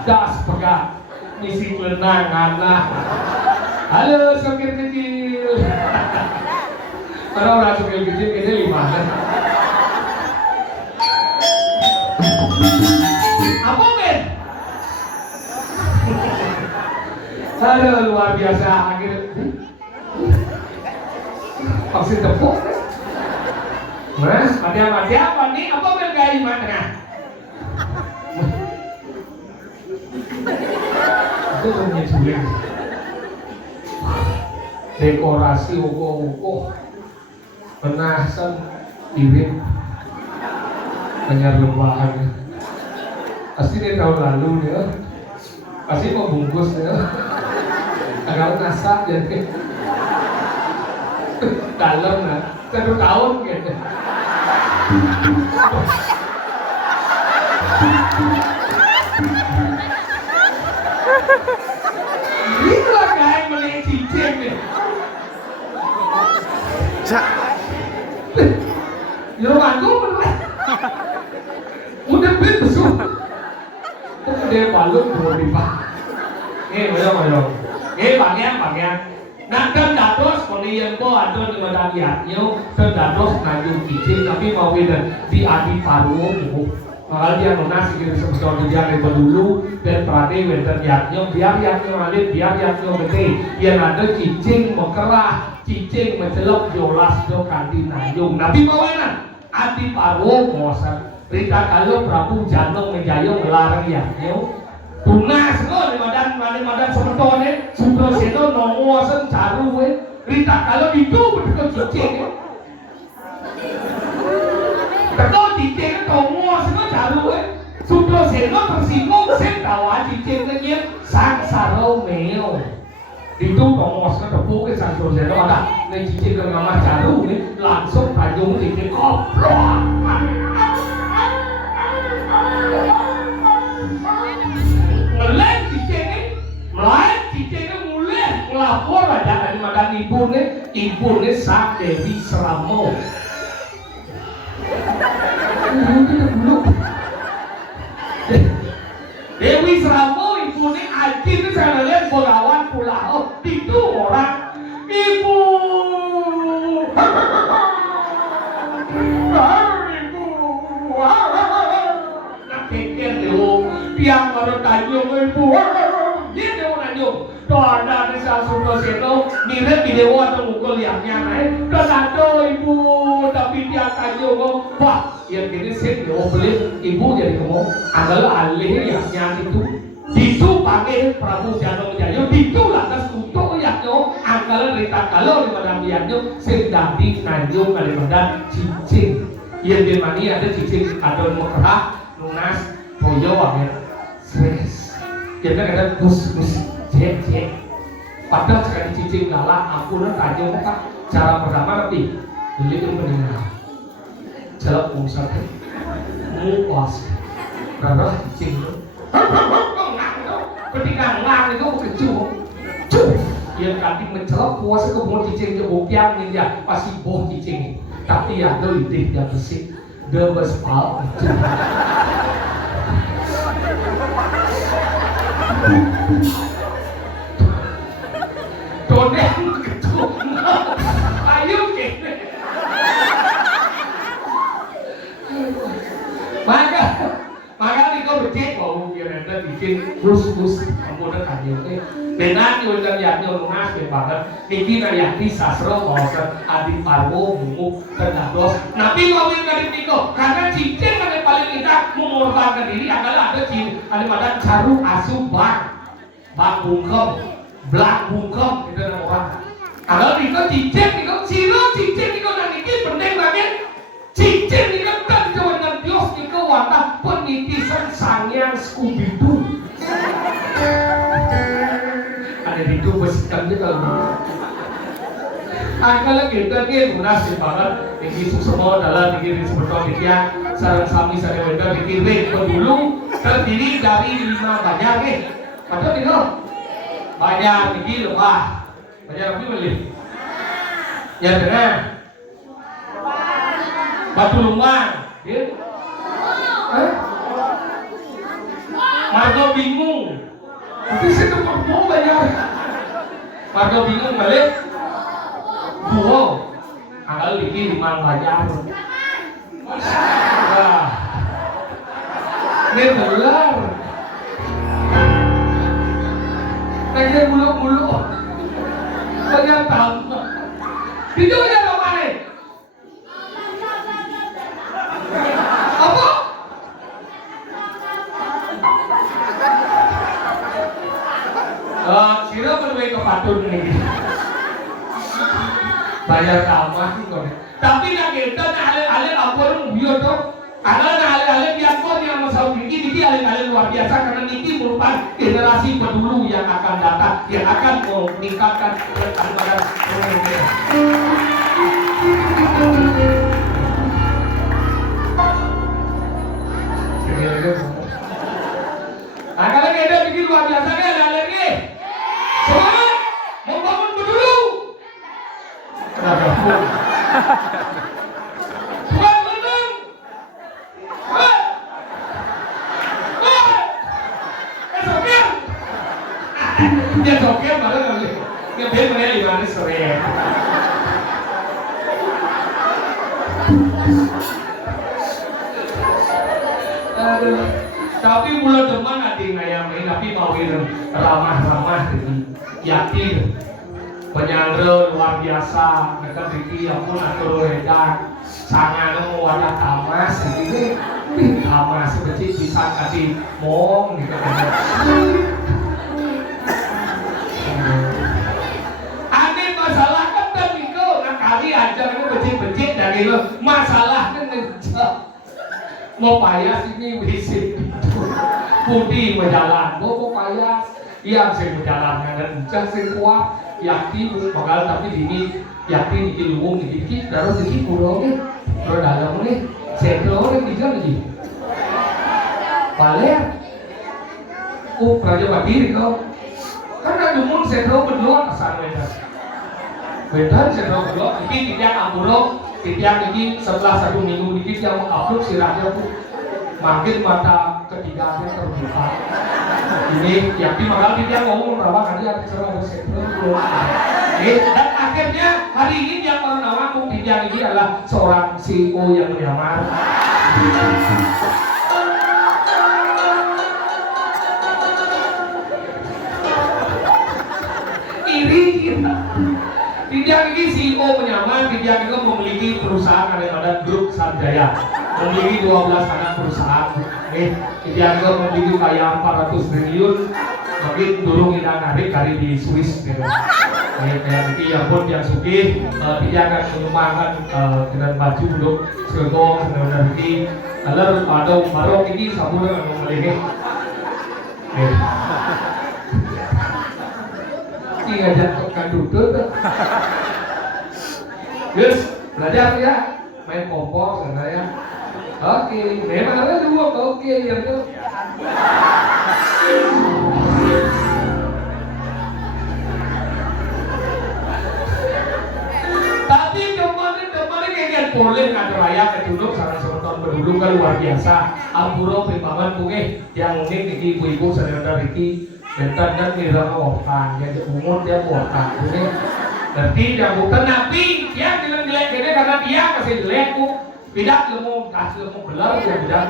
Das pegat misi kelenangan lah. Halo sopir kecil. Kalau orang sopir kecil ini 5. Apa Ben? Halo luar biasa akhir. Vaksin tepuk. Mas, mati apa nih? Apa Ben gaya mana? Itu menyesuaikan dekorasi uko-uko menasan iwin penyerlebahan pasti ini tahun lalu ya pasti mau bungkus ya agak nasak jadi dalam lah 1 tahun gitu itulah kayak beli cincin nih ya aku bener udah beli besok kok dia balon belum dipak mayong bang nah dan dados kalian po ada di medaliatnya dan dados ngayu cincin tapi mau di adi paru makanya dia lunas gitu sebetulnya dia lebar dulu dan perhati wenten yaknya biar yaknya alit biar yaknya gede yang ada cicing mekerah cicing mencelok jolas do kanti nayung nabi bawanan adi paru mosan Rita kalau Prabu Janong menjayong melarang yaknya tunas lo di madan sebetulnya Sudra Seno nongosan caru Rita kalau itu betul cicing Kalau cicing itu semua jalu Sudra Seno tersinggung saya tawa cicing kenyang sang Romeo itu pengosnya tepuk ke sang Romeo ada nih cincin ke mama jaru nih langsung tajung cincin koplok mulai cincin ini mulai melapor aja dari makan ibu nih sang Dewi Sramo Dewi Sramo ibu ini Aji ini saya lihat Borawan Pulau itu orang ibu nak kekir tuh tiang baru tajung ibu dia mau tajung doa dari Sasuto Seno mirip video atau mukul liangnya naik dan ada ibu tapi dia tajung wah yang gini sih yo beli ibu jadi ngomong adalah alih yang itu pakai Prabu Jano Jayo itu lantas untuk yang yo anggalan rita kalau di madam yang sedang di Tanjung Kalimantan cincin yang di mana ada cincin adon mekah lunas toyo amin stres kita kata bus cek padahal sekali cincin lala aku dan Tanjung Mekah cara pertama nanti beli itu mendengar jalan usaha muas karena cicing ketika ngang itu kecuh yang kaki mencelok puas itu mau cicing ke bokyang ninja pasti boh cicing tapi ya itu ide yang bersih the bespal dodeng kecuh ayo kene maka nih kau becek mau biar ada bikin bus kemudian kanyunya benar juga yaknya lunas banget niki nayati sasro bahasa adi parwo bungu terdados nabi mau dari tiko karena cincin yang paling indah mengorbankan diri adalah ada pada caru asu bak bungkem blak bungkem itu nama orang kalau niko cincin niko niki penting banget cincin niko kan dengan Dios niko warna penitisan sangyang Scooby-Doo ada di itu besikannya kalau kalau kita ini lunas banget ini semua dalam ini seperti dia sarang sami sarang wenda dikirim dulu terdiri dari 5 banyak nih padahal itu banyak ini loh pak banyak apa beli ya benar batu lumbang ya Margo bingung tapi saya tempat mau banyak Margo bingung balik buo anggal bikin 5 banyak wah ini belar kayaknya bulu banyak tambah itu banyak apa nih apa sila menemui kepatun ini bayar tambah tapi nak kita alih apa biar dong karena alih biarpun yang masalah niki alih luar biasa karena niki merupakan generasi pendulu yang akan datang yang akan meningkatkan kepada Indonesia. Nah kalau kita bikin luar biasa nih ada lagi semangat membangun pendulu kenapa pun Tuhan menang esoknya dia esoknya malah kali ngebel mana 5 sore aduh tapi bulan depan ada yang ngayamin tapi mau ramah yakin penyandra luar biasa mereka bikin aku atur redak sangat wadah tamas ini tamas sebecik bisa kasih mong gitu ada masalah kan tapi kau kali aja itu becik dari lo masalah kan ngejak mau payas ini berisik putih berjalan mau payas Iya saya menjalankan dan ucap saya kuat yakti bakal tapi dini yakti niki luwung niki terus niki kurang pro dalam nih sentro nih bisa lagi balik praja batiri kau karena dumun sentro berdua kesan beda sentro berdua niki tidak ampuro tidak niki setelah 1 minggu niki yang mengupload sirahnya tuh makin mata ketiganya terbuka. Ini yakti makal dia ngomong bahwa kali ada seorang sentro dan akhirnya hari ini yang menawarkan dia ini adalah seorang CEO yang menyamar. Iri kita. Tidak ini CEO menyamar, tidak itu memiliki perusahaan daripada grup Sanjaya, memiliki 12 anak perusahaan. Tidak itu memiliki kaya 400 triliun, mungkin turun kita narik dari di Swiss. Gitu. Kayak ini ya pun yang suki, tidak akan mengembangkan dengan baju untuk segong sebenarnya ini. Kalau ada barok ini sabun yang memiliki. Ngajak ke duduk Gus, belajar ya main kompor sebenarnya oke, memang ada dua oke ya tuh tapi kemarin kayak boleh nggak raya ke duduk sarang seorang berduduk kan luar biasa ampuro pembangun punge yang unik nih ibu-ibu saudara Riki bentar dan kira orang yang umur dia orang ini berarti dia bukan nabi dia bilang jelek ini karena dia masih jelek kok tidak ilmu kasih ilmu belar dia bilang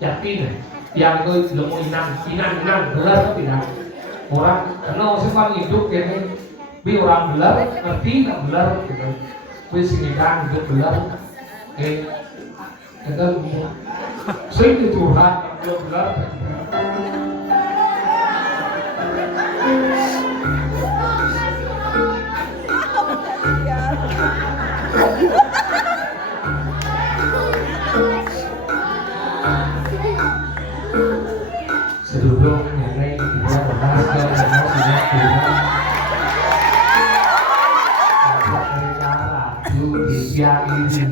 yakin yang itu ilmu inang belar tidak orang karena orang hidup ini bi orang belar ngerti nggak belar gitu bi sini kan hidup belar kita sering curhat belar sedulur nenek tidak berbahas ke semua sudah berubah mereka ratu disiang izin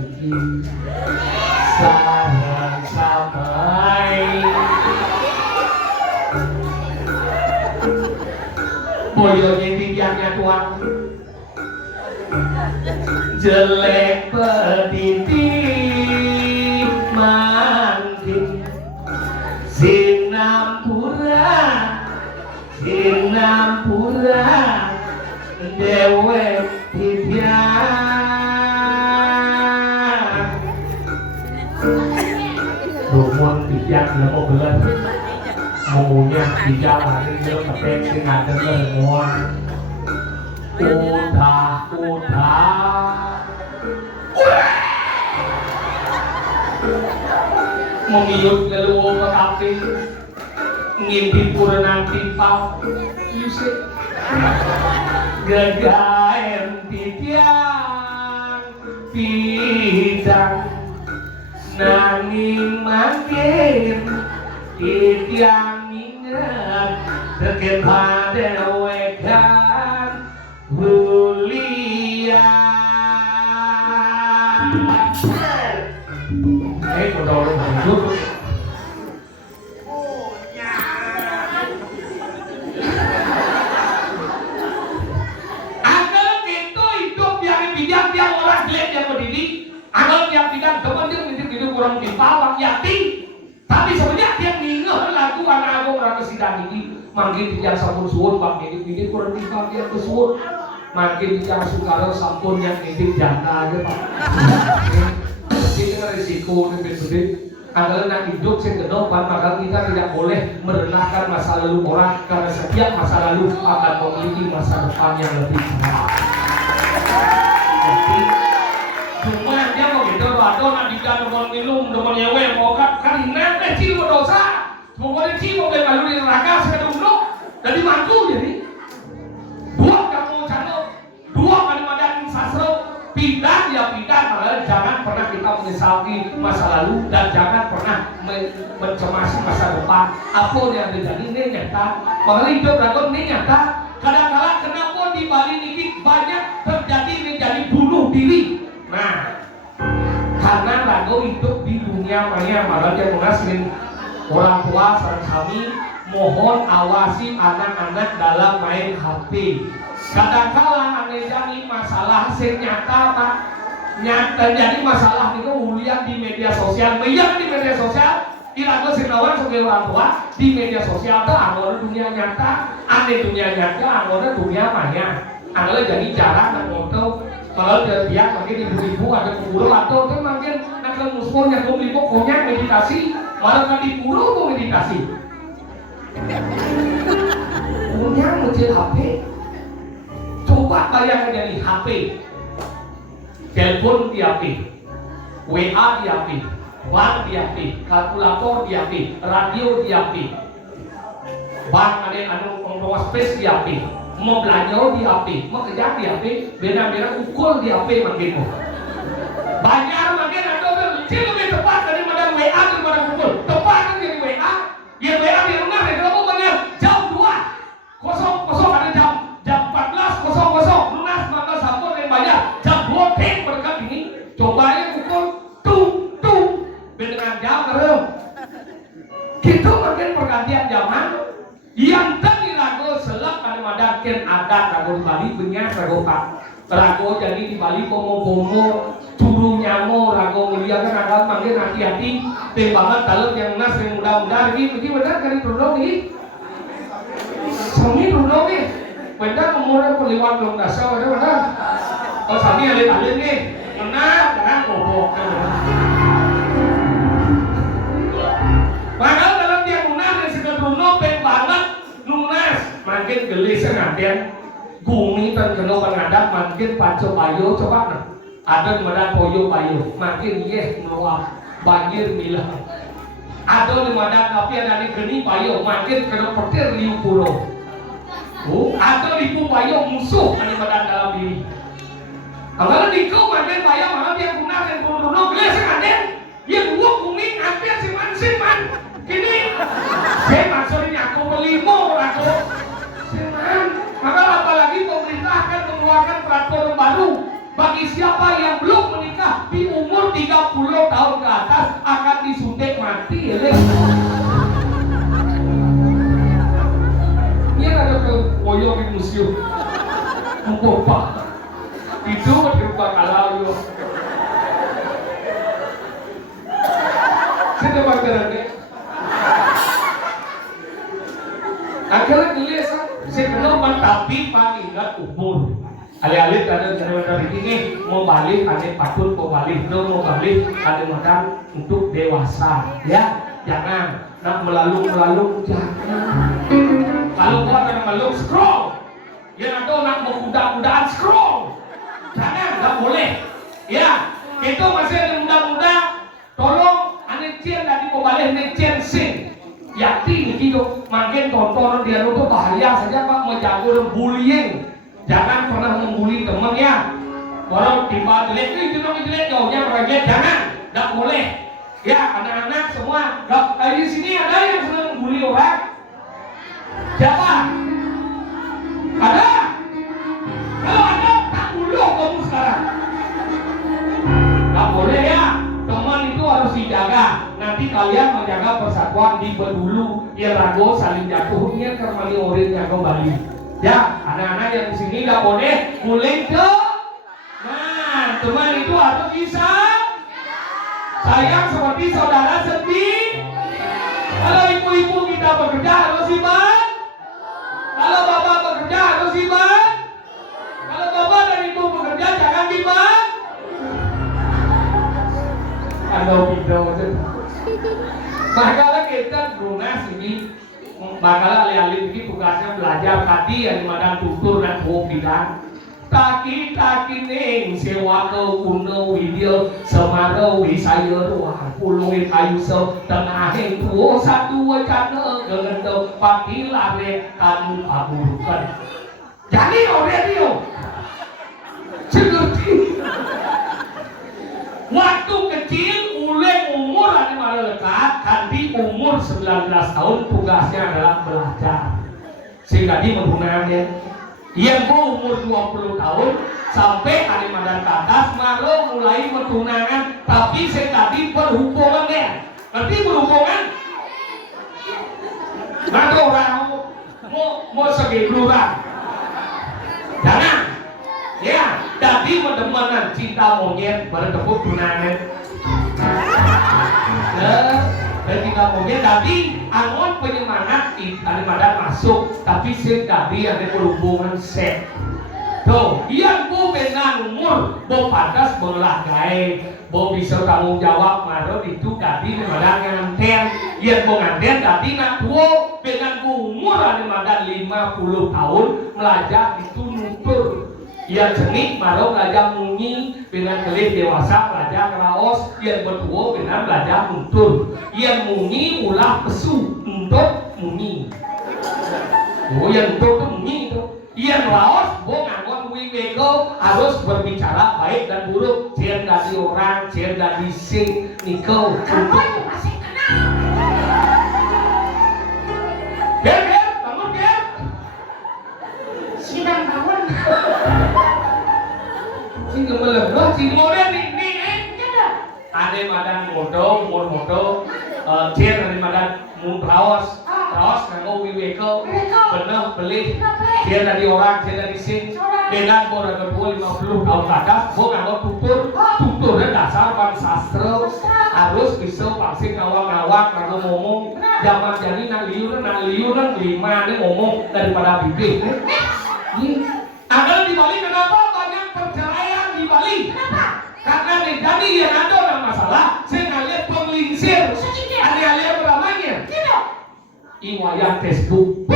sarang sampai boyonya tiangnya tuang jelek petitik mangkin Sinampura dewe tibian rumun tibian lemo belet maunya tibian hari dia kepek dengan dengeron udah memiut leluwo ke kafe ngimpi purna timpal yusik gagaem titiang pidang nanging makin titiang ingat deket pada wekan hulian udah hidup yang orang jelek yang mendidik anak yang tidak teman dia mendidik itu kurang dipawang yakin tapi sebenarnya dia ngingeh lagu anak aku orang kesidang ini mungkin tidak sampun suun bang ini kurang dipawang yang kesuun mungkin tidak sukaro sampun yang ini janda aja pak ini kan risiko gede-gede adalah nak hidup yang kedepan maka kita tidak boleh merendahkan masa lalu orang karena setiap masa lalu akan memiliki masa depan yang lebih baik. Cuma dia mau gitu, aduh nanti kan mau minum, mau nyewe, mau kan nanti sih mau dosa, mau sih mau malu di neraka sedang dulu, jadi mampu jadi. Dua kamu cano, dua kali madan sasro, pindah ya pindah, malah jangan pernah kita menyesali masa lalu dan jangan pernah mencemasi masa depan. Apa yang terjadi ini nyata, makanya hidup ragu ini nyata. Kadang-kadang kenapa di Bali ini banyak terjadi menjadi bunuh diri. Nah, karena ragu hidup di dunia maya, malah dia mengasihin orang tua serta kami mohon awasi anak-anak dalam main HP. Kadang-kala aneh jadi masalah nyata Pak, nyata jadi masalah itu ulian di media sosial, meyak di media sosial. Irago sinawan sebagai orang tua di media sosial itu anggota dunia nyata, aneh dunia nyata, anggota dunia maya. Anggota jadi jarang dan foto. Kalau dia makin ibu-ibu ada pemburu atau itu makin nak musuh yang ibu konyak meditasi, malah kan diburu tuh meditasi. Punya muncul HP. Coba bayangkan jadi HP, telepon di HP, WA di HP, bank di HP, kalkulator di HP, radio di HP, bank ada anu pembawa space di HP, mau belanja di HP, mau kerja di HP, beda-beda ukur di HP makin banyak makin ada kecil lebih tepat daripada WA daripada ukur tepat kan jadi WA, ya WA di rumah ya kalau banyak jam 2 kosong ada jam 14.00 lunas maka sabun yang banyak jam 2 berkat ini cobanya pukul tung dengan jam kerem gitu makin pergantian zaman yang tadi rago selap pada madakin adat rago di Bali punya rago pak rago jadi di Bali bomo turun nyamo rago mulia kan ada manggil hati-hati tembangan dalam yang nas yang mudah-mudah ini benar kan itu ini sami dulu nih benar umurnya perliwat belum dasar benar oh sami alih-alih nih benar jangan bobok padahal dalam dia lunas yang sudah dulu banget lunas makin gelis sengaja bumi terkena pengadap makin paco payo coba nah ada medan poyo payo makin yes meluap banjir milah ada di medan tapi ada di geni payo makin kena petir liu pulau atau lipu payo musuh di medan dalam diri kalau di kau makin payo malah dia guna dan bunuh gelis sengaja dia buat kuning hampir siman kini saya maksudnya aku melimo aku siman maka apalagi pemerintah akan mengeluarkan peraturan baru bagi siapa yang belum menikah di umur 30 tahun ke atas akan disuntik mati ini ada ke boyong di museum apa itu berupa kalau yo saya dapat kerana akhirnya gelis saya kenal tapi pak ingat umur alih-alih ada ini mau balik ada patut mau balik mau balik ada modal untuk dewasa ya jangan nak melalui jangan kalau buat yang melalui scroll yang ada nak mudah-mudahan scroll jangan nggak boleh ya itu masih ada muda-muda tolong ane cien tadi mau balik ane cien sing yakti gitu makin tonton dia itu bahaya saja pak menjaga bullying. Jangan pernah membuli teman ya. Kalau tiba jelek itu jelek jauhnya jelek jangan, nggak boleh. Ya anak-anak semua, di sini ada yang senang membuli orang. Siapa? Ada? Kalau ada tak buluh kamu sekarang. Nggak boleh ya. Teman itu harus dijaga. Nanti kalian menjaga persatuan di bedulu. Ya rago saling jatuhnya karena orang jago Bali. Ya, anak-anak yang di sini nggak boleh guling ke. Nah, teman itu harus bisa sayang seperti saudara sendiri. Kalau ibu-ibu kita bekerja harus iman. Kalau bapak bekerja harus iman. Kalau bapak dan ibu bekerja jangan iman. Ada video macam. Maka kita lunas ini. Bakal alih-alih ini tugasnya belajar tadi yang dimana tutur dan hobidan taki-taki ning sewa ke kuno video semaro wisaya ruang puluhin kayu so tengahing tuo satu wacana gengendo pakilare kanu paburukan jadi radio seperti waktu kecil uleng umur 19 tahun tugasnya adalah belajar. Sehingga di menghunangannya. Yang umur 20 tahun sampai Kalimantan ke atas baru mulai bertunangan, tapi sekali berhubungan deh. Nanti berhubungan nanti orang mau segi lurah jangan ya, jadi menemukan cinta monyet bertepuk tunangan cinta monyet tadi angon penyemangat Kalimantan masuk, tapi sekali ada berhubungan seks. Tuh, yang bu dengan umur, bu pantas berlagai, bu bisa tanggung jawab, malah itu tadi dengan nganten, yang bu nganten tadi nak tua, dengan bu umur ada 50 tahun, belajar itu nutur, yang jenik malah belajar munyi, dengan kelis dewasa belajar raos, yang bertua dengan belajar nutur, yang munyi ulah pesu, untuk munyi, oh yang nutur itu munyi itu. Yang laos, ngangon wimego harus berbicara baik dan buruk. Cian dari orang, cian dari sing, niko. Kamu itu masih kenal. Ger, bangun ger. Sidang bangun. Sing gemelem, sing model nih. Ada madan modo, cian ada madan raos nganggo wimego. Bener beli. Dia dari orang, dia dari sing, dengan bola kedua 50 tahun ke atas, nganggo tuturnya dasar pan sastra, harus bisa pasti ngawang-ngawang, nganggo ngomong, zaman jadi nang liuran, lima nih ngomong daripada bibir. Agar di Bali kenapa banyak perceraian di Bali? Kenapa? Karena jadi yang ada orang masalah, saya ngeliat penglingsir, ada beramanya. Iwayah Facebook,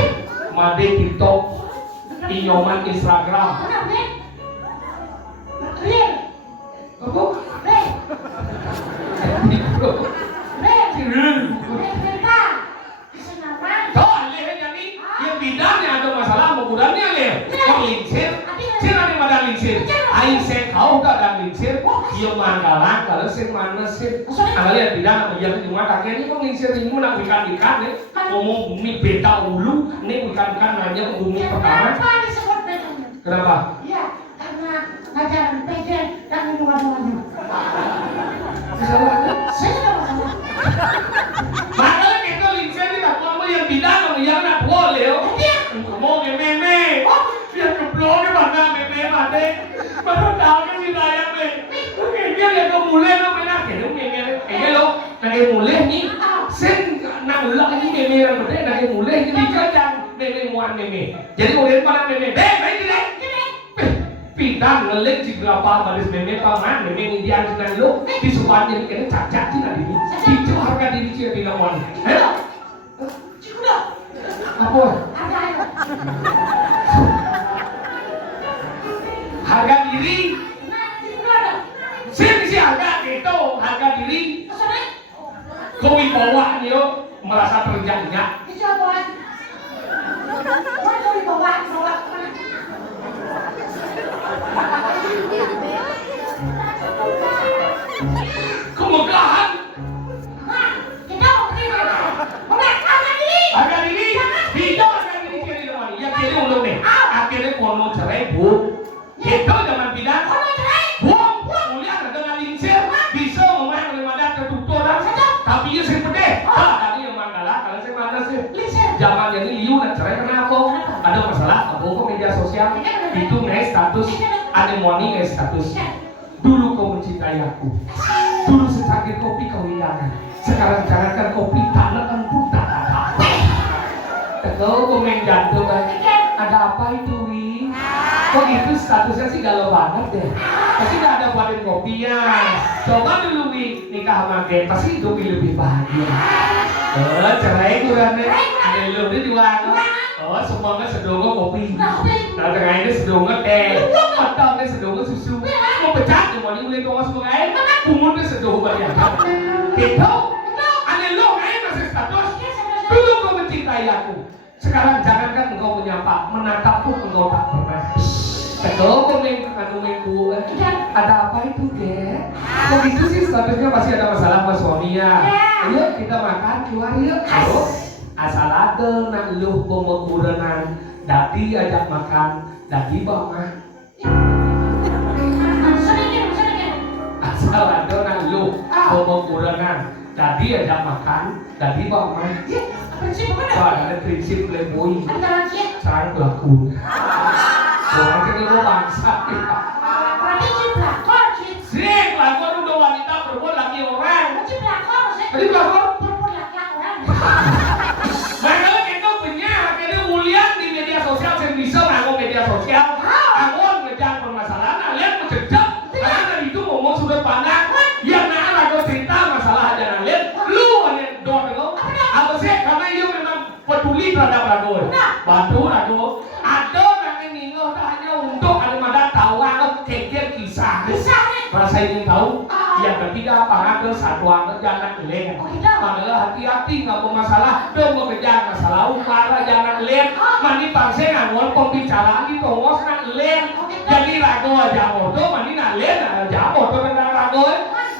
made TikTok, inyoman Instagram. Real. Apa? Real. Yang bidangnya ada masalah, ukurannya lihat. Yang lingsir, cina ni madang lingsir. Aing saya kau tak ada lingsir. Ia manggalan, kalau saya mana sih? Kalau lihat bidang, yang cuma kakek ini kok lingsir ini nak ikan nih. Ngomong bumi beta ulu, ini ikan nanya bumi pertama. Kenapa disebut bedanya? Kenapa? Iya, karena ngajaran peden dan minuman-minumannya. Saya tidak masalah. Makanya kita lingsir ni tak kamu yang bidang yang nak boleh. Kamu yang meme, yang keblok ni mana meme mate, mana tahu kan si daya me. Kayaknya yang kau mulai lo mana kena meme, kayaknya lo nak mulai ni, sen nak ulang ni meme yang betul nak mulai ni kerja meme muan meme. Jadi orang mana meme, baik tidak. Pintar ngelik si berapa baris meme paman, meme Indian sudah lo, di supan jadi kena cacat sih tadi ni. Itu harga diri dia bilang wan. Cukup. Apa? Ada ayo. Harga diri. Nah, cukup ada. Si harga itu harga diri. Maksudnya? Kau bawa dia merasa terjangkau. Itu apaan? Mana dibawa kemana? Kemegahan. Nah, kita mau pergi mana? Harga diri. Harga diri. Hidup harga diri kiri rumah ni. Yang kiri untuk ni. Akhirnya kono cerai bu. Itu zaman bidang. Kono cerai. Buang mulia dengan lingsir bisa memain oleh madat ketuturan. Tapi ia sering pedih. Tadi yang manggala kalau saya mana sih? Zaman jadi liu nak cerai kenapa? Ada masalah. Apa kok media sosial? Itu ngai status. Ada money ngai status. Dulu kau mencintai aku. Dulu secangkir kopi kau hidangkan. Sekarang jangankan kopi tak nekan pun tak ada. Kau komen jantung kan? Ada apa itu Wi? Kok itu statusnya sih galau banget deh. Pasti gak ada buatin kopi ya. Coba dulu Wi nikah sama Ken, pasti hidup lebih bahagia. Cerai kurang deh. Ada lebih diwarna. Oh semuanya sedongo kopi. Nah tengah ini sedongo teh. Matangnya sedongo susu. Mau pecah tuh mau diulih kau semua kain. Kumunnya sedongo banyak. Gitu. Ada lo kain masih status. Dulu kau mencintai aku. Sekarang jangankan engkau menyapa, menatap pun engkau tak pernah. Kau komeng-komengku, ada apa itu deh? Kok gitu sih statusnya pasti ada masalah sama suaminya. Ayo kita makan keluar yuk. Ayo. Asal ada nak lu pemekurenan, dadi ajak makan, dadi bawa mah. Asal ada nak lu pemekurenan, dadi ajak makan, dadi bawa mah. Prinsip apa dah? Kalau ada prinsip playboy, Ada lagi ya? cara pelakon. Orang kita bangsa. Prinsip pelakon sih. Sih, pelakon udah wanita berbuat laki orang. Prinsip pelakon sih. Tadi pelakon. Berbuat laki orang. Makanya kita punya, kita mulia di media sosial, saya bisa ngomong media sosial. Anggon ngejar permasalahan, kalian mencegah. Karena itu ngomong sudut pandang. Yang nah lagu cerita masalah aja kalian. Lu hanya doang dong. Apa sih? Karena ia memang peduli terhadap lagu. Bantu lagu. Ada yang ini hanya untuk ada tahu kekir kisah. Rasa ingin tahu. Yang ketiga, panggil satuan jangan keleng. Panggil hati-hati nggak mau masalah, dong mau kejar masalah. Umara jangan keleng. Mandi pangse nganggon pembicaraan di tongos nak keleng. Jadi lagu aja motor, mandi nak keleng aja motor dengan lagu.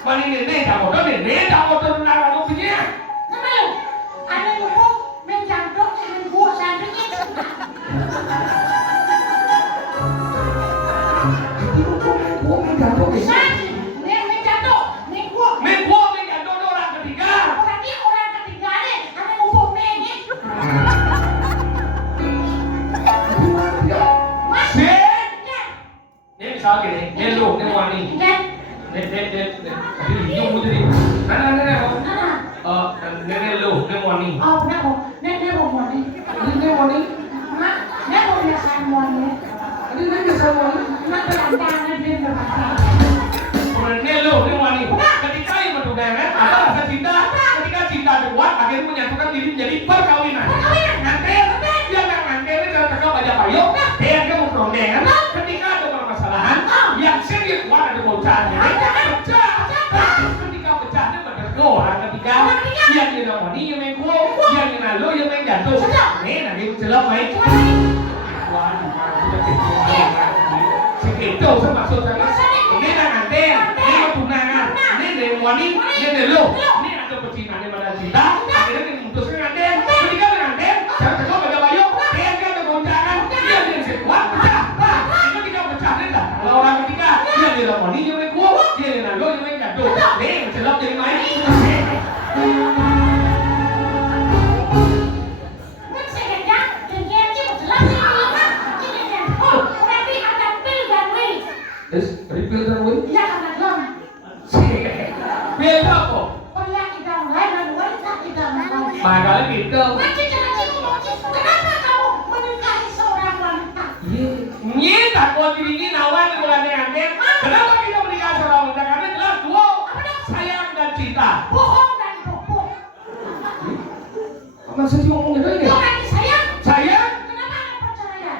Mandi nenek aja motor, nenek aja motor dengan lagu punya. Nama lu? Ada buku menjangkau dengan gua sandingnya. Akhirnya menyatukan diri menjadi perkawinan. Nanti yang nanti ini kalau cakap aja payung, dia mau perundingan. Ketika ada permasalahan, yang serius kuat ada bocahan. Pecah. Ketika pecahnya berdua orang ketiga, yang di dalam ini yang main kuo, yang di lalu yang main jatuh. Nih nanti celok main. Wah, sudah segitu maksud saya. Ini nanti, ini tunangan, ini dari wani, ini dari lu. Ini ada percintaan pada cinta. Akhirnya memutuskan nganten. Ketika nganten, saya cakap pada bayu, dia ada goncangan, dia yang kuat pecah. Ketika pecah dia lah. Kalau orang ketiga, dia di dalam wani yang main kuo, dia di lalu yang main jatuh. Nih celok jadi main. Terus, refill dan win? Iya, karena dong. Pil apa? Oh iya, kita mulai dan wanita kita mulai. Makanya gitu. Kenapa kamu menikahi seorang wanita? Ini takut diri nawan bukan yang kenapa kita menikah seorang wanita? Karena jelas dua sayang dan cinta. Bohong dan bohong. Masa sih ngomong gitu ini? Bukan sayang. Sayang? Kenapa ada perceraian?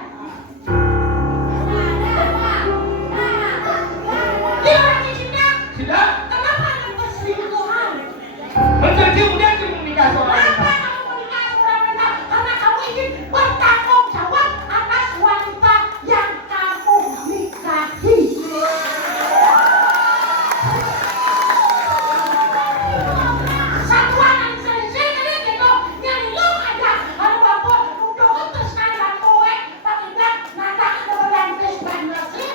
Dia lagi cinta. Cinta? Kenapa ada perselingkuhan? Menjadi kemudian kita menikah seorang Kenapa wanita. kamu menikah seorang wanita? Karena kamu ingin bertanggung jawab atas wanita yang kamu nikahi. Satuan yang selesai tadi gitu, nyari lu aja. Kalau bapak untuk terus nanda kowe, pakai nanda ada yang tes bandasi,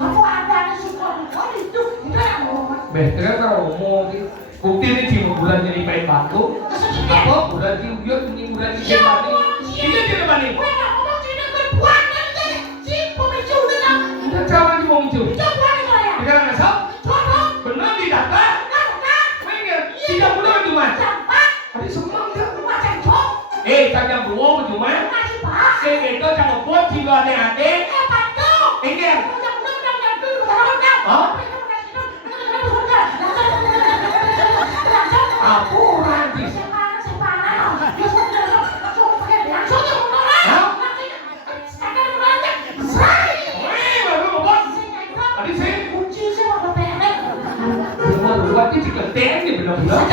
bapak ada di sekolah itu yang ngomong. Betul kalau ngomong bukti ini cuma bulan jadi baik batu. Apa bulan cium ini bulan cium bani. Ini cium bani. Gue nggak ngomong sini berbuat nanti si pemicu udah Udah cawan di mau cium. coba nih saya. Sekarang ngasal. Coba. Benar di data. Mengingat tidak mudah cuma. Cepat. Tadi semang dia. Macam cok. Tajam dua cuma. Masih bahas. Itu jangan buat jiwa hati. Bantu. Ingat. Hah? Aku nanti. Baru bos. Tadi saya. Semua buat ini juga teng benar-benar.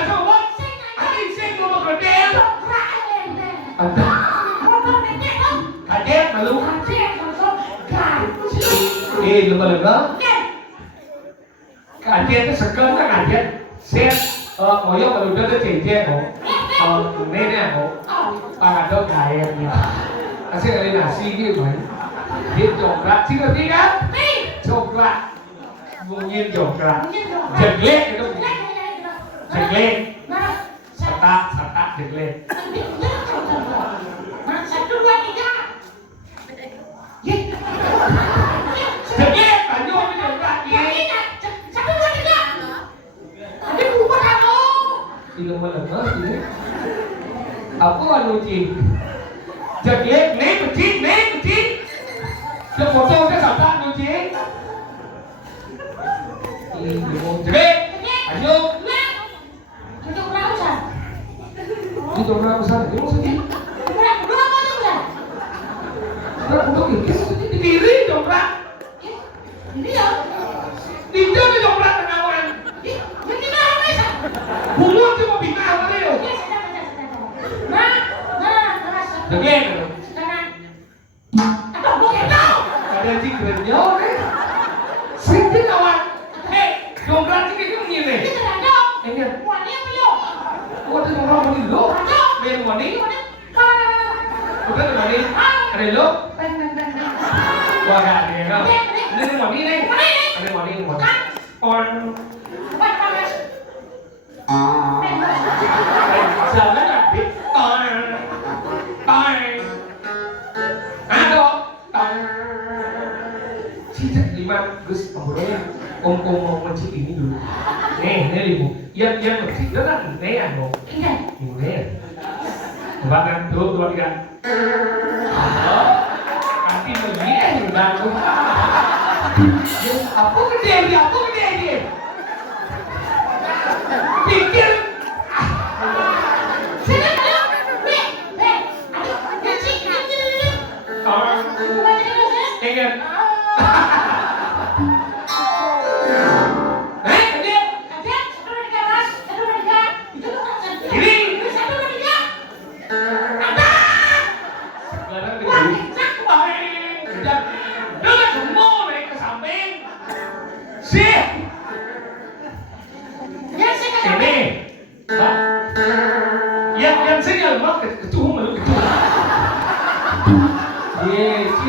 Langsung bos. Tadi saya mau bekerja. Kaget malu. Lembar-lembar. Kajian itu sekel kan kajian. Set, moyo kalau udah ada jeje kok. Ini kok. Pangado kaya nih. Kasih kali nasi gitu kan. Dia coklat, sih ngerti kan? Coklat. Mungkin coklat. Jeglek itu. Jeglek. Serta jeglek. Satu dua tiga. Jeglek, lanjut ini coklat. Satu dua tiga. Ada buku kamu. Tidak mendengar ini. Apa anu cing? Jeglek, nih kecil. Dia foto dia serta anu cing. Ini mau jeglek. Lanjut. Untuk berapa? Ini coklat besar, ini maksudnya. Berapa tuh udah? Coklat untuk ini maksudnya di kiri coklat. Ini ya. Di jauh coklat tenawan. Ini mana bisa? Bungut cuma bina apa dia? Jeglek itu. Aduh, bukan tahu. Ada cing kerennya nih. Sering kawan. Coklat cing itu begini. Kita dah tahu. Ini. Wanita belum. Waduh coklat begini lo. Main mani. Bukan mani. Ada lo. Wah gak ada ya kan? Ini mani nih. Ada mani. On. Jangan nanti. Ada. Cicak lima Gus Ambrosnya. Om mau mencik ini dulu. Nih ibu. Yang mencik itu kan nih ya mau. Ini. Bahkan dua tiga. Nanti begini bagus. Apa gede dia? Pikir. Ingat.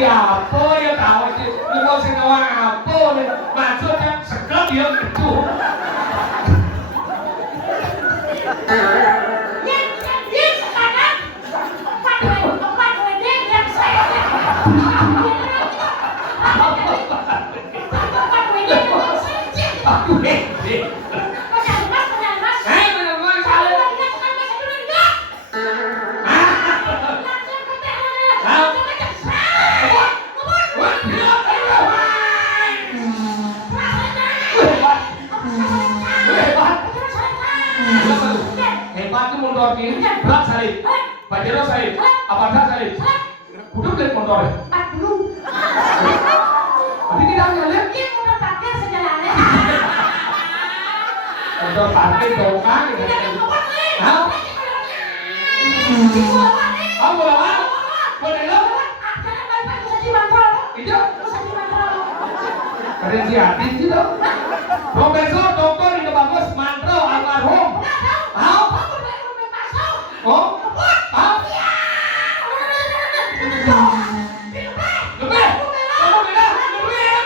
Siapa yang tahu sih? Lu mau sewa apa nih? Maksudnya sekali dia itu. Yang sekarang yang saya. Aku nih. Berat salib, Pajero salib, Abadha salib, Kudu beli motor. Tapi tidak nyalip. Motor parkir sejalannya. Motor parkir bongkar. Hah? Kamu boleh mau? Boleh lo? Iya. Kalian siapin sih lo? Profesor, dokter ini bagus, mantro, almarhum. Hah? Oh? Hah? Lebih? Kamu bilang lebih?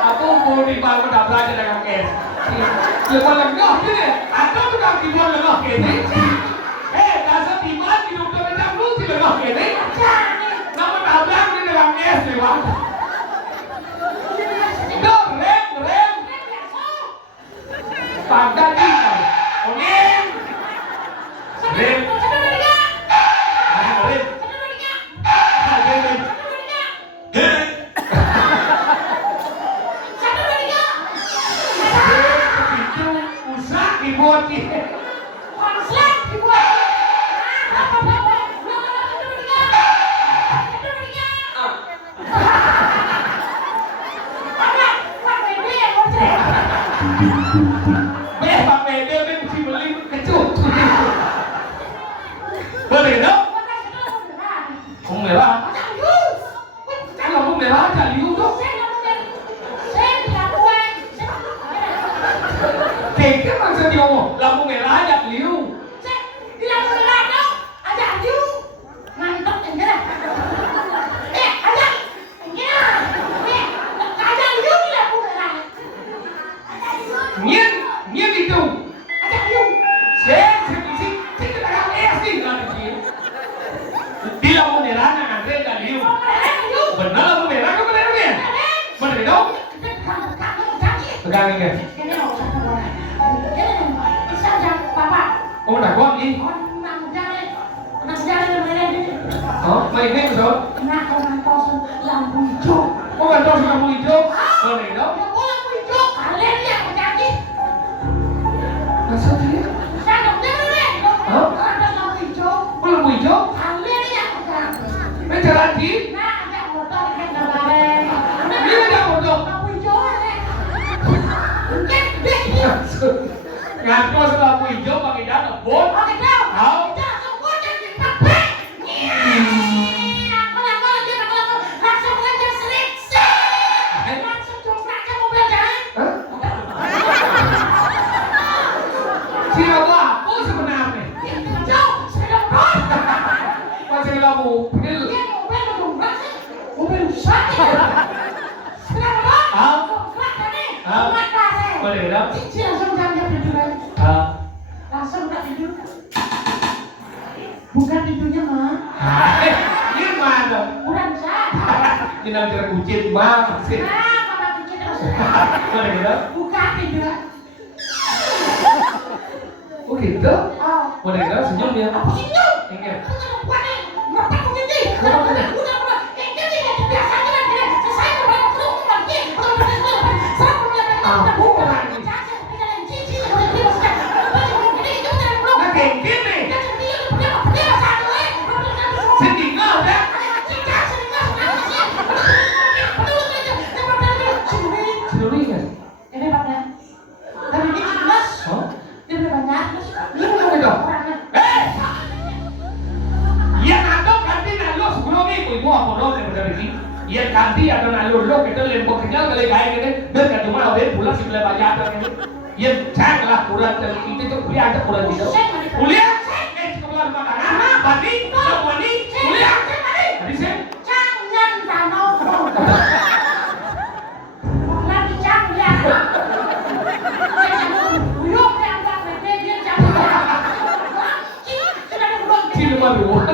Aku mau dibangun dabrak dengan kes. Ya kalau enggak ini, atau tukang dibuat lengah ini. Dasar timan hidup dengan jam lu sih lengah ini. Nama dabrak ini dengan kes lewat. Dok, rem. Pangkat kita. Onim. Rem. Konslet. Bang Mede mesti beli kecut. Boleh dong? Không mày ba. Anh là không mày ba trả liu đó. Thì cái bằng sao điều là không mày ba trả liu. Nhiên đi tu. Sẽ bị thích cái nào em xin là gì? Đi làm không mày ba là ăn trả liu. Benar lah bu merah kamu lihat ni. Benar dong. Pegang ini. Oh dah kuat ni. Oh, main ni betul. Oh kantor lampu hijau. Benar dong. Masa dia? Oh lampu hijau? Macam lagi? Ngaco sa lampu hijau pakai dana bot. Tahu? Siapa aku sebenarnya? Masih lampu pil. Boleh dah? Langsung tak tidur. Bukan tidurnya mah. Ini mana? Bukan sah. Ini nak cara kucing bang. Mana kucing terus. Boleh dah? Bukan tidur. Oh gitu? Oh. Boleh dah senyum dia? Apa senyum? Ingat. Bukan nih. Ngertak kucing. Udah. Ini sih biasanya kan saya orang belum lagi. Saya punya Aku orang ini. Kengkin nih. Setinggal dah. Seluruh kan? Ini banyak. Dari ini jelas. Oh? Ini banyak. Ini mana dong? Yang ada ganti nalo sebelum ni ibu apa dong yang berada di yang ganti ada nalo lo kita lembok kenyal kali kaya gini dan cuma awet pulang si bela banyak ada ni yang cak lah kurang dari itu tu kuliah ada kurang itu kuliah sekolah makanan bani semua ni kuliah tadi saya Jangan tahu. Lagi jangan. Belum yang tak dia jangan. Sudah belum. si rumah dua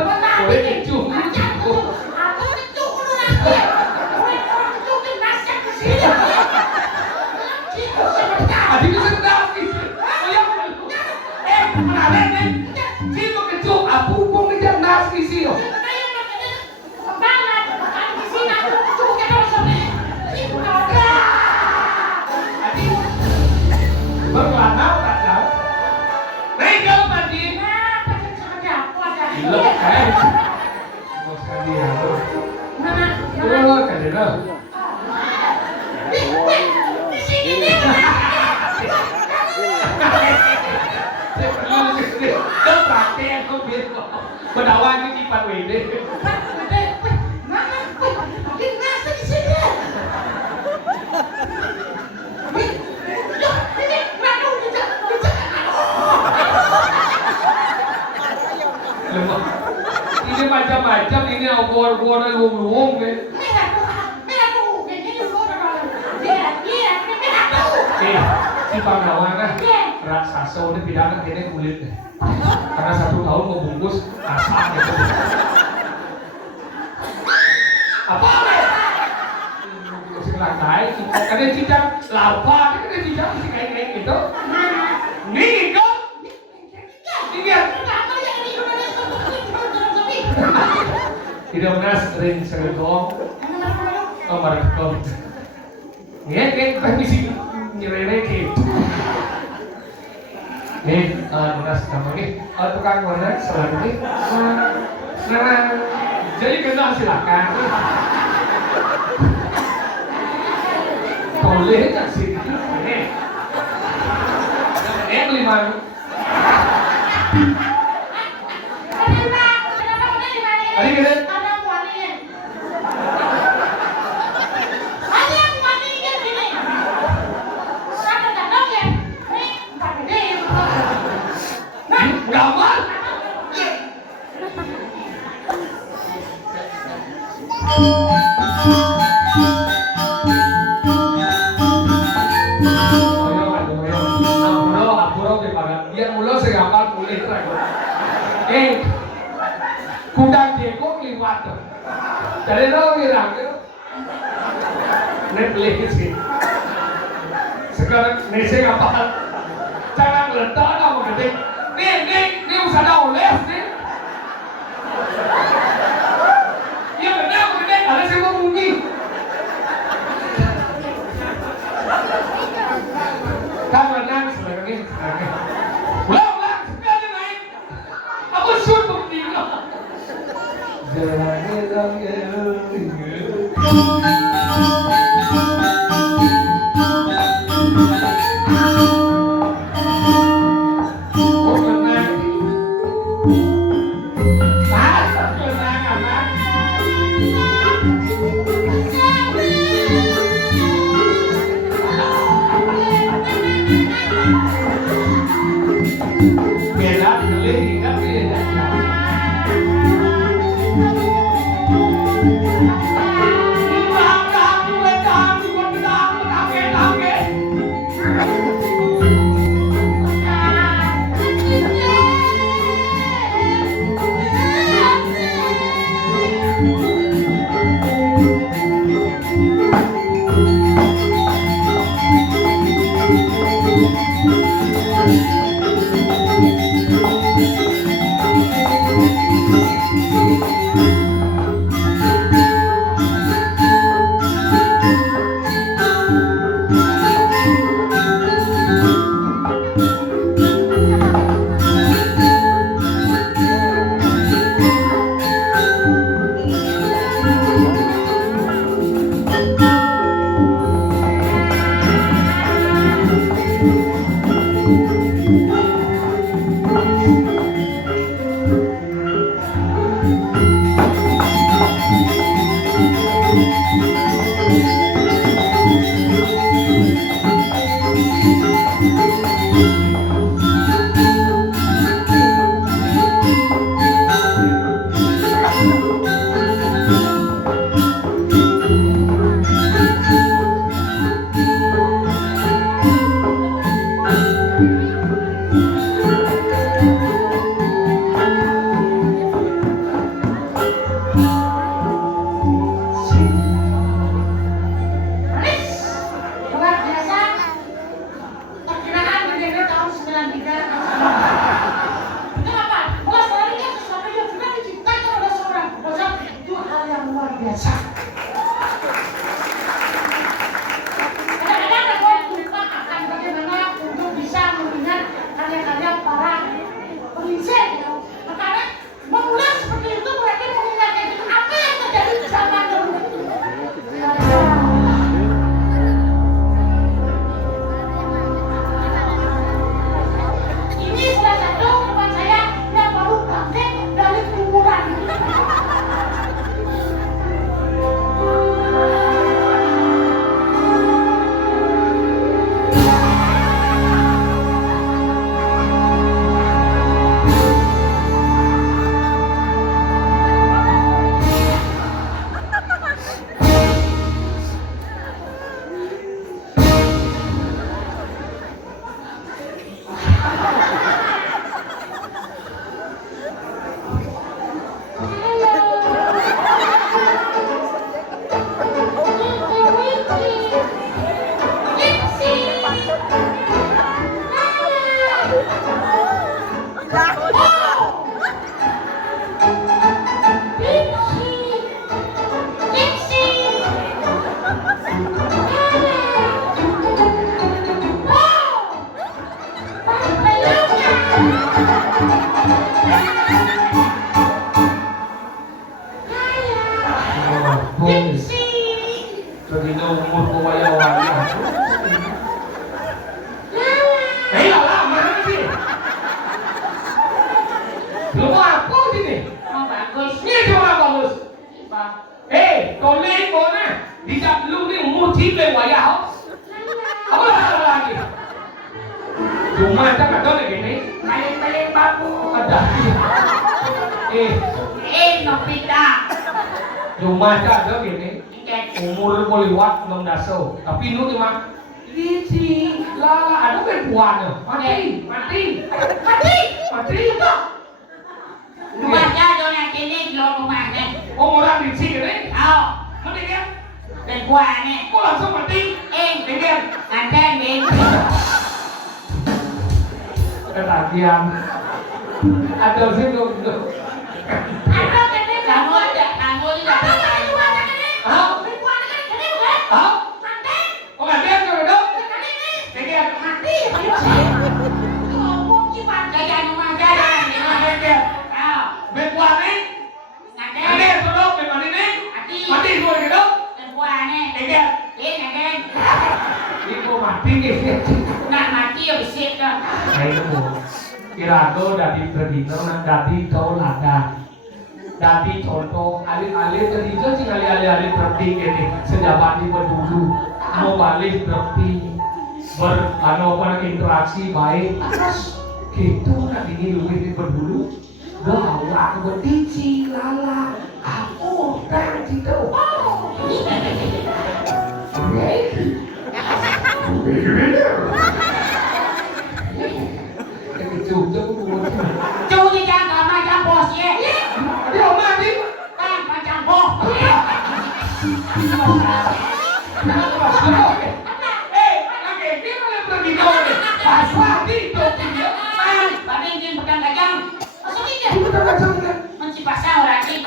boleh kecu Aku kecu dulu nanti. Orang kecu ke nasihat ke sini. adik itu sedap oh ya mana ni si tu kecu aku pun menjadi nasi si oh berkelana tak tahu. Naik kau tadi. Gila kan? Mau sekali ya tu. Oh kan dia. Kau praktek aku biar. Berdawan ni kipat wede. Ini macam-macam ini awal-awal luang-luang ke. Si Pangawan kan raksasa ini pidana kini kulit deh. Karena 1 tahun membungkus asap gitu. Apa? Si lantai, ada cicak lava, ada cicak si kayak gitu. Nih kok? Ingat? Tidak pernah sering dong. Oh mereka. Kan misi nyerene gitu. Nih, Mas nama ini tukang warna setelah ini. Nah, jadi kenal silakan. Boleh nggak sih? kelima. Tadi kita gambar. Dia mula segapal boleh terang. Kudang Diego liwat. Jadi tahu bilang tu. Netflix sih. Sekarang nasi kapal. Jangan letak nama gede. Ni usah dah oles ni. Ya benar gede. Ada siapa mungkin. Kan benar sebenarnya. Ulang sekali naik. Aku shoot begini. Chile guayao. Apa lagi? Cuma tak ada lagi ni. Paling babu. Ada. Nopita. Cuma tak ada gini. Umur boleh liwat 6 daso. Tapi nu cuma Lici, lala, ada perempuan mati. Rumahnya dona kini belum rumahnya. Oh, orang Lici gini? Oh, Mati kan? perempuannya. Kok langsung mati? Dengar. Nanti Ketagihan. Ada sih dulu. Ada kene kamu tidak terkait. Hah? Perempuan kan kene bukan? Hah? Nanti. Kok nggak dia kalau dong? Kene ini. Dengar. Mati. Ngomong cuma jajan rumah jajan. Dengar. Oh, Perempuan ni? nanti. Ada tolong perempuan ini? Mati. Mati semua gitu? Perempuannya. Dengar. Nanti. Ibu mati gitu. Nak mati ya besit dah. Ayo, kira-kira dari berdino nak dari tolada, dari contoh alih-alih terhijau sih alih-alih berhenti ini sejabat di berdulu mau balik berhenti interaksi baik gitu nak ini lebih di berdulu gawak aku bertici lala aku dan gitu Chú đi cha cả mai cha bò xe. Đi hôm nay đi. Ta mà cha bò. Bandingin pegang gajang. Masuk ini. Menci pasang orang ini.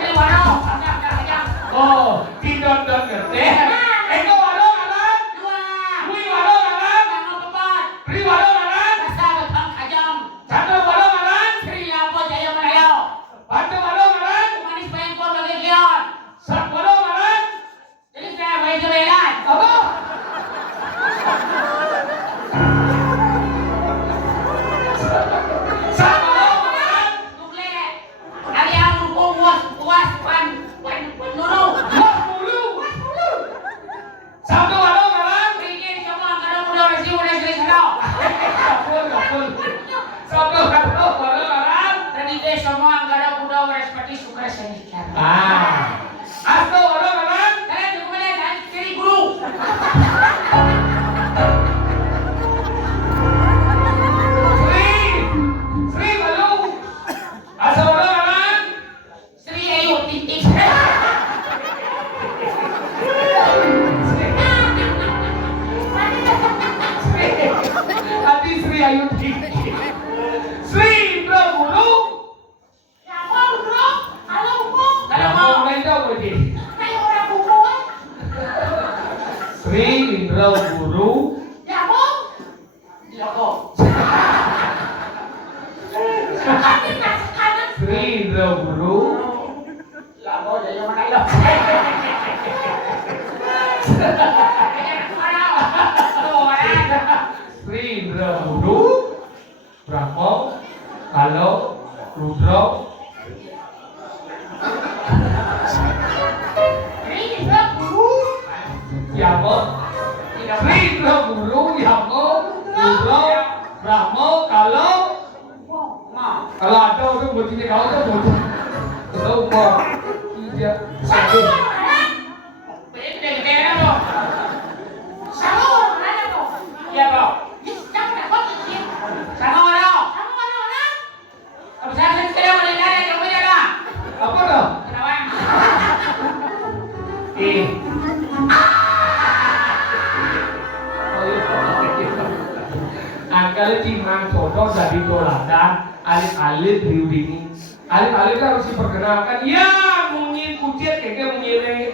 Jadi warung, pegang gajang. Oh, tidak ngerti. Eko warung alam. Dua. Kui warung alam. Jangan bebat. Pri warung alam. Pasang pegang gajang. Chandra warung alam. Sri Lapo Jaya Melayu. Batu warung alam. Manis pengkor bagi kion. Sat warung alam. Jadi saya bagi kebelan. Apa? Sat warung alam. Tukle. Hari aku puas pan nuru. Mas mulu. Satu warung alam. Bikin semua kalau udah resi udah sering sedau. Kapul. Satu warung alam. Tadi deh semua kalau udah seperti suka sedikit. Asto warung alam. Kalian dokumen dan ciri guru. Sri balu. Asto warung alam. Sri Ayu titik. Hati Sri Ayu Tinggi. Sri Indra Guru. Siapa guru? Halo guru. Kalau mau mulai jauh lagi. Kayak orang guru. Sri Indra Guru. Siapa? Siapa? Kami kasih kanan. Sri Indra Guru. Siapa Jaya Melayu? Sri Indra Guru. Brahmo. Kalau Rudra. Ini guru. Yamo. Sri Indra Guru. Yamo. Rudra. Brahmo. Kalau ada orang begini kau tu boleh. Tahu apa? Iya. Satu orang mana? Gede-gede tu. Satu orang mana tu? Iya bro. Jangan nak kau kecil. Sama mana? Kamu mana? Apa saya sekarang boleh ada yang punya dah? Apa dah? Kenapa? Angkali cimang contoh dari toladan alif-alif diudini. Alif-alif harus diperkenalkan. Ya, mungkin kucing kayak mungkin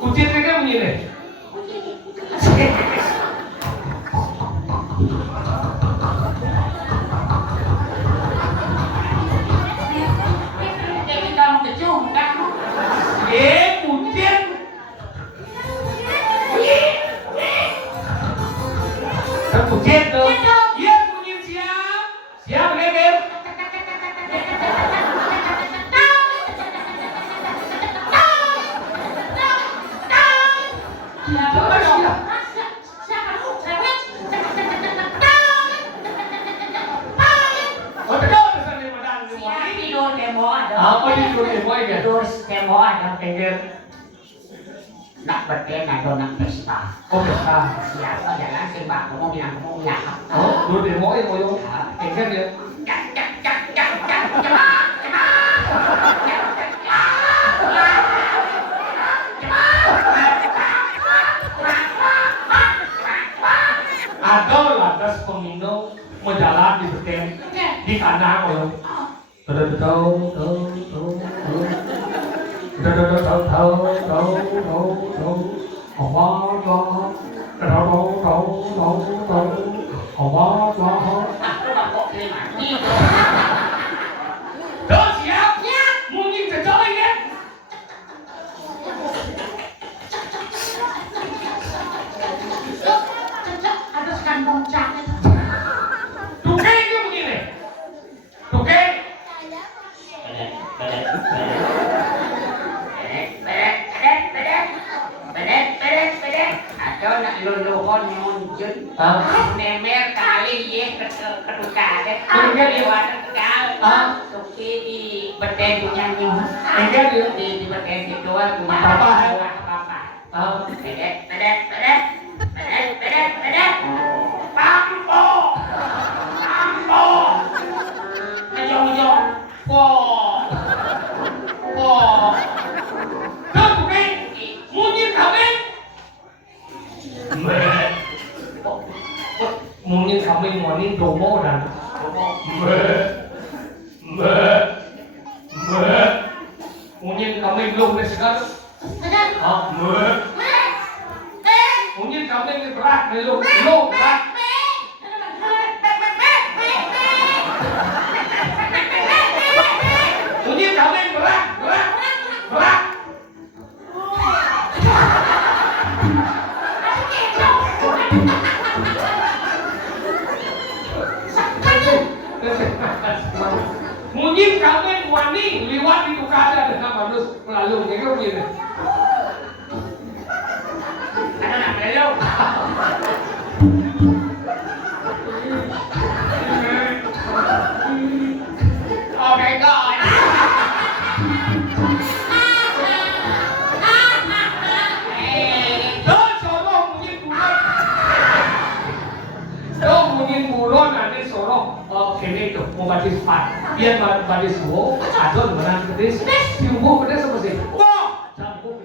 kucing kayak mungkin. Jadi kamu kecil kan? Kucing. Kan kucing tuh. Iya, mungkin siap. Siap, Geger. tidur demo ada. Apa tidur demo ya? Tidur demo ada. Engger. Nak berdena do nak pesta. Oh pesta. Siapa jalan sih mbak? Kamu bilang kamu ya. Oh, tidur demo ya moyo. Engger ya. Ada lantas peminum menjalan di beken di kandang moyo. Đó siap? Muốn nhìn trở cho anh em. Ada kantong cat. Tuke itu begini. Tuke. Ada nak luluhon munjun. Nemer kali ye keduka deh. Keduka dia. Lewat tegal. Tuki di beden nyanyi. Engger dia. Di beden kedua bunga. Apa? Bedek. Pampo. Ngejong. Po. Đó tuke. Muốn nhìn kami. Muốn nhìn kami mau nhìn promo dan. Muốn nhìn kami belum deh sekarang. Muốn nhìn kami ini berat belum berat. Muốn nhìn kami berat. Mungkin kami wani lewat itu kada dengan manusia melalui jadi begini. Ada nak belok. Oh my god. Mungkin buron nanti sorong kini tuh mau batis pat, biar batis wo, adon benar kedis, siumbu kedis apa sih? Campur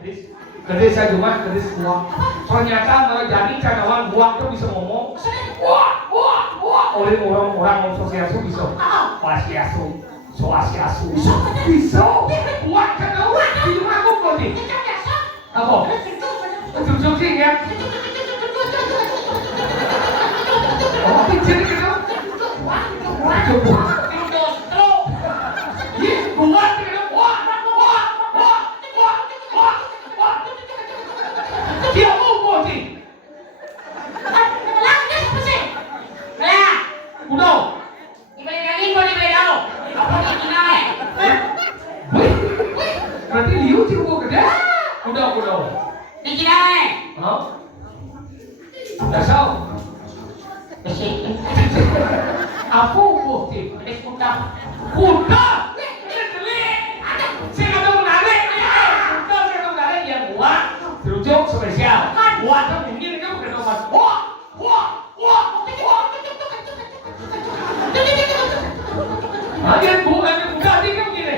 kedis saya cuma kedis buang. Ternyata malah jadi canawan buang tuh bisa ngomong, wah, oleh orang sosiasu bisa, soasiasu, bisa, buang canawan di rumah aku kok nih, apa? Cucuk sih ya. Oh, pincir gitu. Coba. Buat gitu. Wah. Dia mau sih. Udah. Berarti liu sih gua gede. Udah. Hah? Udah sao? Apa bukti? Kuda. Saya kata menarik. Yang buat terujuk spesial. Buat mungkin itu bukan obat. Wah. Ada bukan buka sih kan begini.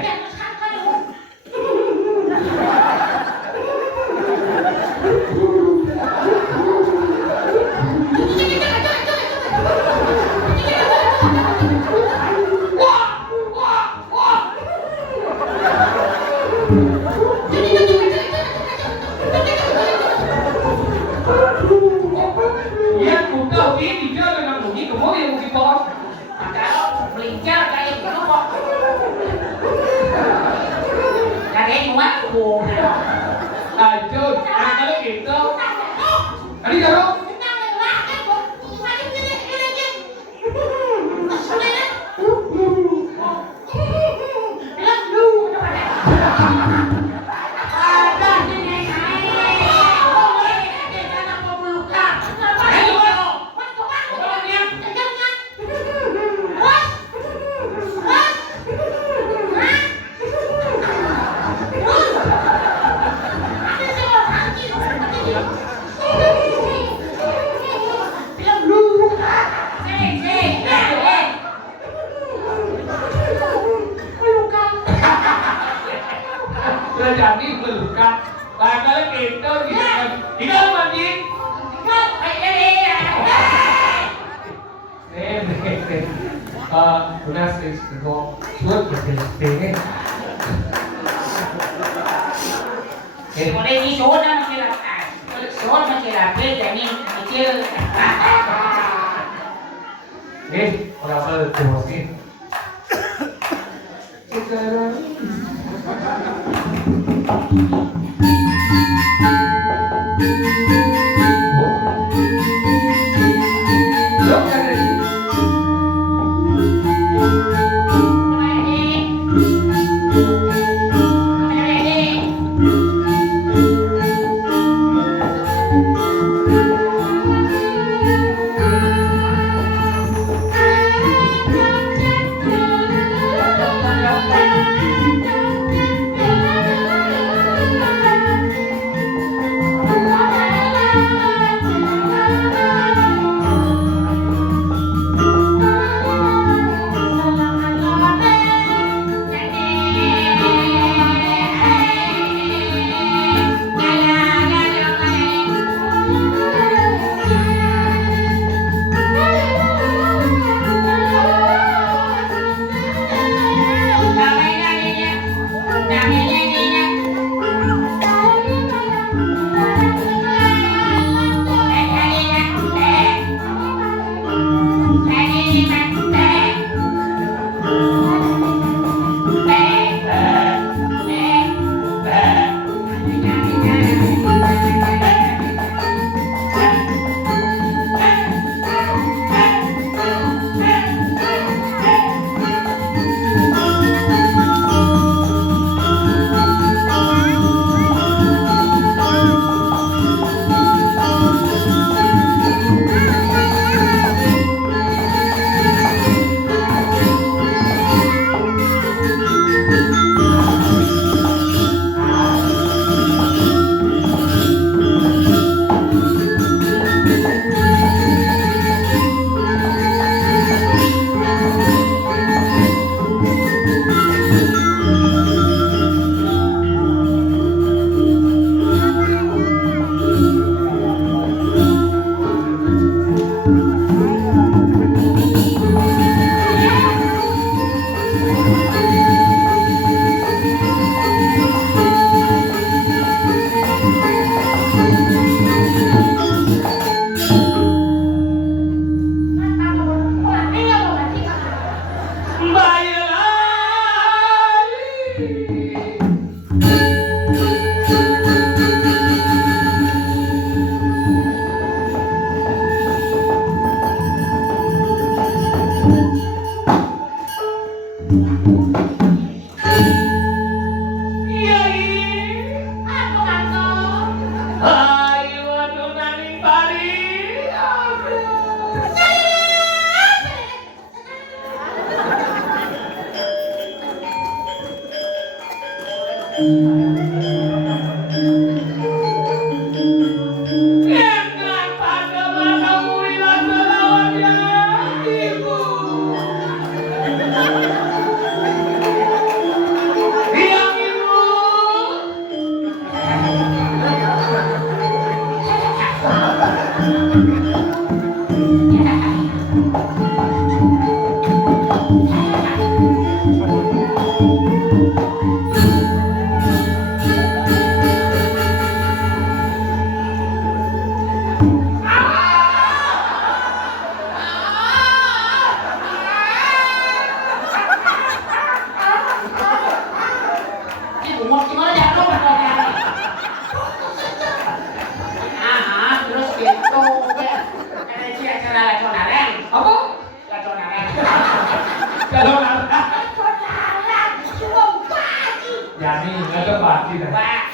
jadi melukat. Nah kalian itu tidak mandi. Lunas is go suốt của tiền ấy. Còn đây đi số đó mà kia là số mà kia là phê giải nhiên kia. Đi, con đào sơ được một đi.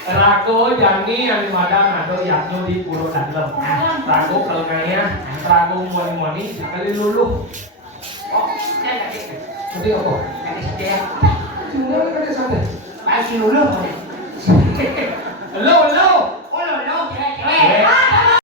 Rago yang ni yang madang atau yang nyuri puluh dalam. Rago kalau kaya, rago muani sekali lulu. Oh, saya tak ada. Nanti apa? Ada sedia. Tinggal ada sana. Masih lulu. Hello, hello.